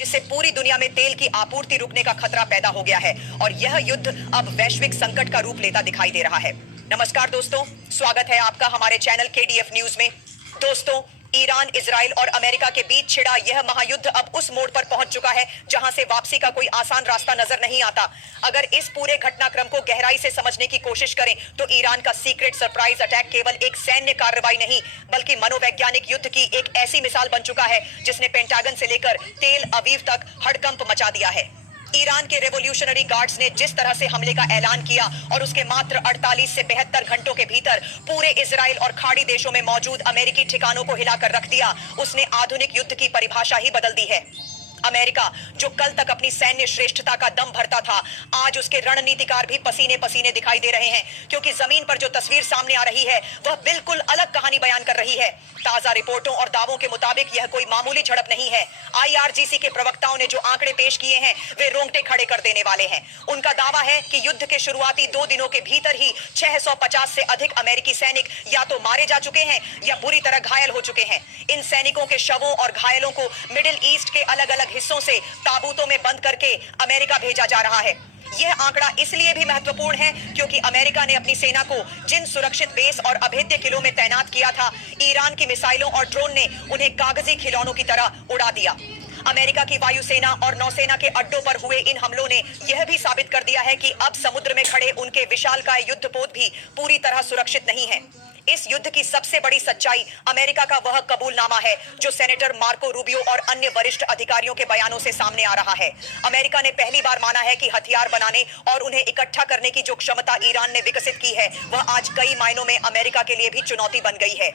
जिससे पूरी दुनिया में तेल की आपूर्ति रुकने का खतरा पैदा हो गया है और यह युद्ध अब वैश्विक संकट का रूप लेता दिखाई दे रहा है। नमस्कार दोस्तों, स्वागत है आपका हमारे चैनल केडीएफ न्यूज में। दोस्तों, ईरान, इजराइल और अमेरिका के बीच छिड़ा यह महायुद्ध अब उस मोड़ पर पहुंच चुका है जहां से वापसी का कोई आसान रास्ता नजर नहीं आता। अगर इस पूरे घटनाक्रम को गहराई से समझने की कोशिश करें तो ईरान का सीक्रेट सरप्राइज अटैक केवल एक सैन्य कार्रवाई नहीं बल्कि मनोवैज्ञानिक युद्ध की एक ऐसी मिसाल बन चुका है जिसने पेंटागन से लेकर तेल अवीव तक हड़कंप मचा दिया है। ईरान के रेवोल्यूशनरी गार्ड्स ने जिस तरह से हमले का ऐलान किया और उसके मात्र 48 से 72 घंटों के भीतर पूरे इजराइल और खाड़ी देशों में मौजूद अमेरिकी ठिकानों को हिलाकर रख दिया, उसने आधुनिक युद्ध की परिभाषा ही बदल दी है। अमेरिका, जो कल तक अपनी सैन्य श्रेष्ठता का दम भरता था, आज उसके रणनीतिकार भी पसीने पसीने दिखाई दे रहे हैं, क्योंकि जमीन पर जो तस्वीर सामने आ रही है वह बिल्कुल अलग कहानी बयान कर रही है। ताजा रिपोर्टों और दावों के मुताबिक यह कोई मामूली झड़प नहीं है। आईआरजीसी के प्रवक्ताओं ने जो आंकड़े पेश किए हैं वे रोंगटे खड़े कर देने वाले हैं। उनका दावा है कि युद्ध के शुरुआती 2 दिनों के भीतर ही 650 से अधिक अमेरिकी सैनिक या तो मारे जा चुके हैं या बुरी तरह घायल हो चुके हैं। इन सैनिकों के शवों और घायलों को मिडिल ईस्ट के अलग अलग हिस्सों से ताबूतों में बंद करके अमेरिका भेजा जा रहा है। यह आंकड़ा इसलिए भी महत्वपूर्ण है क्योंकि अमेरिका ने अपनी सेना को जिन सुरक्षित बेस और अभेद्य किलों में तैनात किया था, ईरान की मिसाइलों और ड्रोन ने उन्हें कागजी खिलौनों की तरह उड़ा दिया। अमेरिका की वायुसेना और नौसेना के अड्डों पर हुए इन हमलों ने यह भी साबित कर दिया है कि अब समुद्र में खड़े उनके विशालकाय युद्धपोत भी पूरी तरह सुरक्षित नहीं है। इस युद्ध की सबसे बड़ी सच्चाई अमेरिका का वह कबूलनामा है जो सेनेटर मार्को रूबियो और अन्य वरिष्ठ अधिकारियों के बयानों से सामने आ रहा है। अमेरिका ने पहली बार माना है कि हथियार बनाने और उन्हें इकट्ठा करने की जो क्षमता ईरान ने विकसित की है वह आज कई मायनों में अमेरिका के लिए भी चुनौती बन गई है।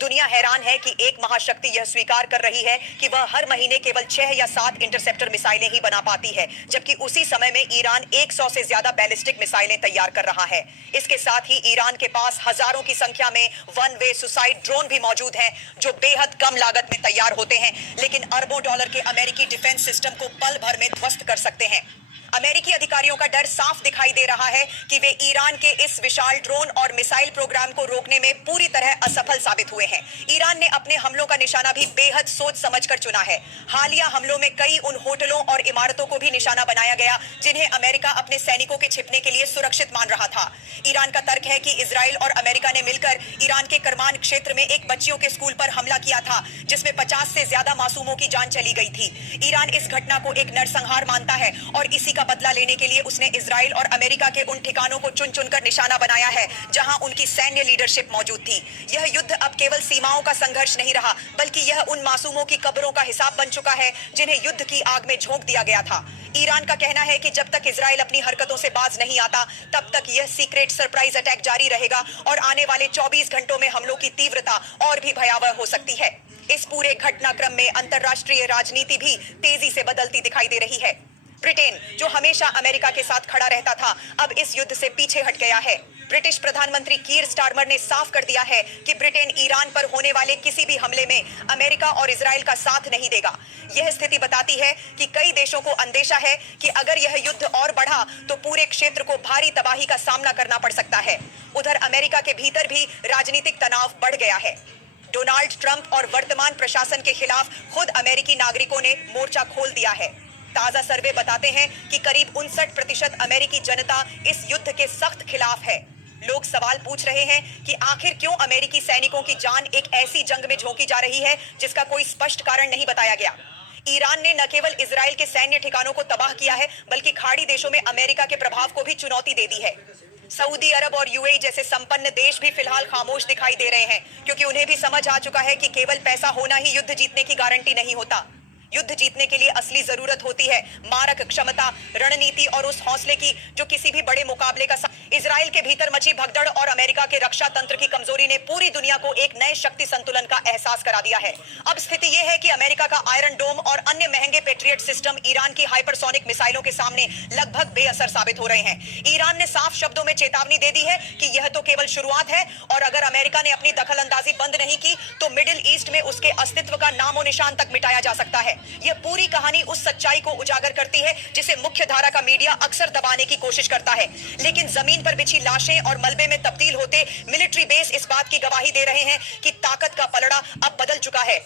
दुनिया हैरान है कि एक महाशक्ति यह स्वीकार कर रही है कि वह हर महीने केवल 6 या 7 इंटरसेप्टर मिसाइलें ही बना पाती है, जबकि उसी समय में ईरान 100 से ज्यादा बैलिस्टिक मिसाइलें तैयार कर रहा है। इसके साथ ही ईरान के पास हजारों की संख्या में वन वे सुसाइड ड्रोन भी मौजूद हैं जो बेहद कम लागत में तैयार होते हैं लेकिन अरबों डॉलर के अमेरिकी डिफेंस सिस्टम को पल भर में ध्वस्त कर सकते हैं। अमेरिकी अधिकारियों का डर साफ दिखाई दे रहा है कि वे ईरान के इस विशाल ड्रोन और मिसाइल प्रोग्राम को रोकने में पूरी तरह असफल साबित हुए हैं। ईरान ने अपने हमलों का निशाना भी बेहद सोच समझकर चुना है। हालिया हमलों में कई उन होटलों और इमारतों को भी निशाना बनाया गया जिन्हें अमेरिका अपने सैनिकों के छिपने के लिए सुरक्षित मान रहा था। ईरान का तर्क है कि इजराइल और अमेरिका ने मिलकर ईरान के करमान क्षेत्र में एक बच्चियों के स्कूल पर हमला किया था जिसमें 50 से ज्यादा मासूमों की जान चली गई थी। ईरान इस घटना को एक नरसंहार मानता है और इसी का बदला लेने के लिए उसने इजराइल और अमेरिका के उन ठिकानों को चुन चुनकर निशाना बनाया है जहां उनकी सैन्य लीडरशिप मौजूद थी। यह युद्ध अब केवल सीमाओं का संघर्ष नहीं रहा बल्कि यह उन मासूमों की कब्रों का हिसाब बन चुका है जिन्हें युद्ध की आग में झोंक दिया गया था। ईरान का कहना है कि जब तक इजराइल अपनी हरकतों से बाज नहीं आता तब तक यह सीक्रेट सरप्राइज अटैक जारी रहेगा और आने वाले 24 घंटों में हमलों की तीव्रता और भी भयावह हो सकती है। इस पूरे घटनाक्रम में अंतर्राष्ट्रीय राजनीति भी तेजी से बदलती दिखाई दे रही है। ब्रिटेन, जो हमेशा अमेरिका के साथ खड़ा रहता था, अब इस युद्ध से पीछे हट गया है। ब्रिटिश प्रधानमंत्री कीर स्टारमर ने साफ कर दिया है कि ब्रिटेन ईरान पर होने वाले किसी भी हमले में अमेरिका और इजराइल का साथ नहीं देगा। यह स्थिति बताती है कि कई देशों को अंदेशा है कि अगर यह युद्ध और बढ़ा तो पूरे क्षेत्र को भारी तबाही का सामना करना पड़ सकता है। उधर अमेरिका के भीतर भी राजनीतिक तनाव बढ़ गया है। डोनाल्ड ट्रंप और वर्तमान प्रशासन के खिलाफ खुद अमेरिकी नागरिकों ने मोर्चा खोल दिया है। ताजा सर्वे बताते हैं कि करीब 59% अमेरिकी जनता इस युद्ध के सख्त खिलाफ है। लोग सवाल पूछ रहे हैं कि आखिर क्यों अमेरिकी सैनिकों की जान एक ऐसी जंग में झोंकी जा रही है जिसका कोई स्पष्ट कारण नहीं बताया गया। ईरान ने न केवल इजराइल के सैन्य ठिकानों को तबाह किया है बल्कि खाड़ी देशों में अमेरिका के प्रभाव को भी चुनौती दे दी है। सऊदी अरब और यूएई जैसे संपन्न देश भी फिलहाल खामोश दिखाई दे रहे हैं क्योंकि उन्हें भी समझ आ चुका है कि केवल पैसा होना ही युद्ध जीतने की गारंटी नहीं होता। युद्ध जीतने के लिए असली जरूरत होती है मारक क्षमता, रणनीति और उस हौसले की जो किसी भी बड़े मुकाबले का इजराइल के भीतर मची भगदड़ और अमेरिका के रक्षा तंत्र की कमजोरी ने पूरी दुनिया को एक नए शक्ति संतुलन का एहसास करा दिया है। अब स्थिति यह है कि अमेरिका का आयरन डोम और अन्य महंगे पेट्रियट सिस्टम ईरान की हाइपरसोनिक मिसाइलों के सामने लगभग बेअसर साबित हो रहे हैं। ईरान ने साफ शब्दों में चेतावनी दे दी है कि यह तो केवल शुरुआत है और अगर अमेरिका ने अपनी दखलंदाजी बंद नहीं की तो मिडिल ईस्ट में उसके अस्तित्व का नामो निशान तक मिटाया जा सकता है। यह पूरी कहानी उस सच्चाई को उजागर करती है जिसे मुख्य धारा का मीडिया अक्सर दबाने की कोशिश करता है, लेकिन जमीन पर बिछी लाशें और मलबे में तब्दील होते मिलिट्री बेस इस बात की गवाही दे रहे हैं कि ताकत का पलड़ा अब बदल चुका है।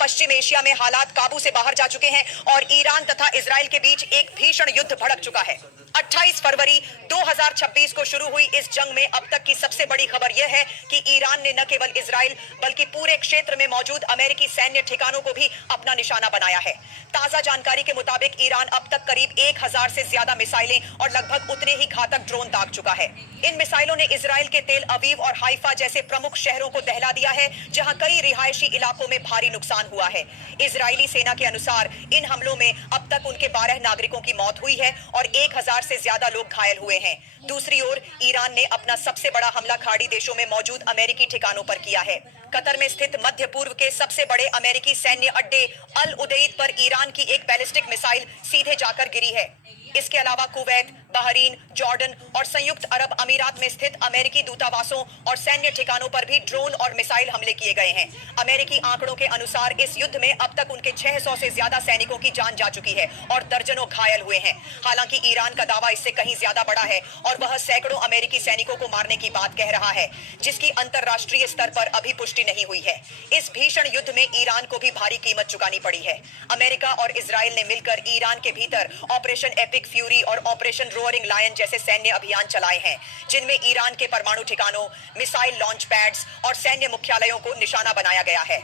पश्चिम एशिया में हालात काबू से बाहर जा चुके हैं और ईरान तथा इजराइल के बीच एक भीषण युद्ध भड़क चुका है। 28 फरवरी 2026 को शुरू हुई इस जंग में अब तक की सबसे बड़ी खबर यह है कि ईरान ने न केवल इजराइल बल्कि पूरे क्षेत्र में मौजूद अमेरिकी सैन्य ठिकानों को भी अपना निशाना बनाया है। ताजा जानकारी के मुताबिक ईरान अब तक करीब 1000 से ज्यादा मिसाइलें और लगभग उतने ही घातक ड्रोन दाग चुका है। इन मिसाइलों ने इजराइल के तेल अवीव और हाइफा जैसे प्रमुख शहरों को दहला दिया है, जहां कई रिहायशी इलाकों में भारी नुकसान हुआ है। इजरायली सेना के अनुसार इन हमलों में अब तक उनके 12 नागरिकों की मौत हुई है और 1000 से ज्यादा लोग घायल हुए हैं। दूसरी ओर ईरान ने अपना सबसे बड़ा हमला खाड़ी देशों में मौजूद अमेरिकी ठिकानों पर किया है। कतर में स्थित मध्य पूर्व के सबसे बड़े अमेरिकी सैन्य अड्डे अल उदेद पर ईरान की एक बैलिस्टिक मिसाइल सीधे जाकर गिरी है। इसके अलावा कुवैत, बहरीन, जॉर्डन और संयुक्त अरब अमीरात में स्थित अमेरिकी दूतावासों और सैन्य ठिकानों पर भी ड्रोन और मिसाइल हमले किए गए हैं। अमेरिकी आंकड़ों के अनुसार इस युद्ध में अब तक उनके 600 से ज्यादा सैनिकों की जान जा चुकी है और दर्जनों घायल हुए हैं। हालांकि ईरान का दावा इससे कहीं ज्यादा बड़ा है और वह सैकड़ों अमेरिकी सैनिकों को मारने की बात कह रहा है, जिसकी अंतरराष्ट्रीय स्तर पर अभी पुष्टि नहीं हुई है। इस भीषण युद्ध में ईरान को भी भारी कीमत चुकानी पड़ी है। अमेरिका और इजराइल ने मिलकर ईरान के भीतर ऑपरेशन एपिक फ्यूरी और ऑपरेशन रोअरिंग लायन जैसे सैन्य अभियान चलाए हैं, जिनमें ईरान के परमाणु ठिकानों, मिसाइल लॉन्च पैड्स और सैन्य मुख्यालयों को निशाना बनाया गया है।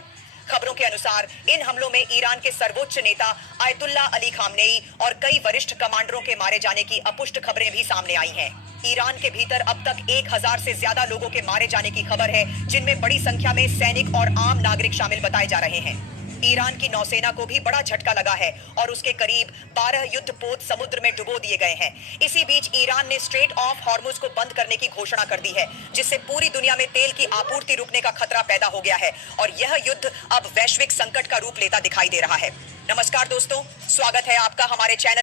खबरों के अनुसार इन हमलों में ईरान के सर्वोच्च नेता आयतुल्ला अली खामनेई और कई वरिष्ठ कमांडरों के मारे जाने की अपुष्ट खबरें भी सामने आई हैं। ईरान के भीतर अब तक 1000 से ज्यादा लोगों के मारे जाने की खबर है, जिनमें बड़ी संख्या में सैनिक और आम नागरिक शामिल बताए जा रहे हैं। ईरान की नौसेना को भी बड़ा झटका लगा है और उसके करीब 12 युद्धपोत समुद्र में डुबो दिए गए हैं। इसी बीच ईरान ने स्ट्रेट ऑफ हॉर्मुज को बंद करने की घोषणा कर दी है, जिससे पूरी दुनिया में तेल की आपूर्ति रुकने का खतरा पैदा हो गया है और यह युद्ध अब वैश्विक संकट का रूप लेता दिखाई दे रहा है। नमस्कार दोस्तों, स्वागत है आपका हमारे चैनल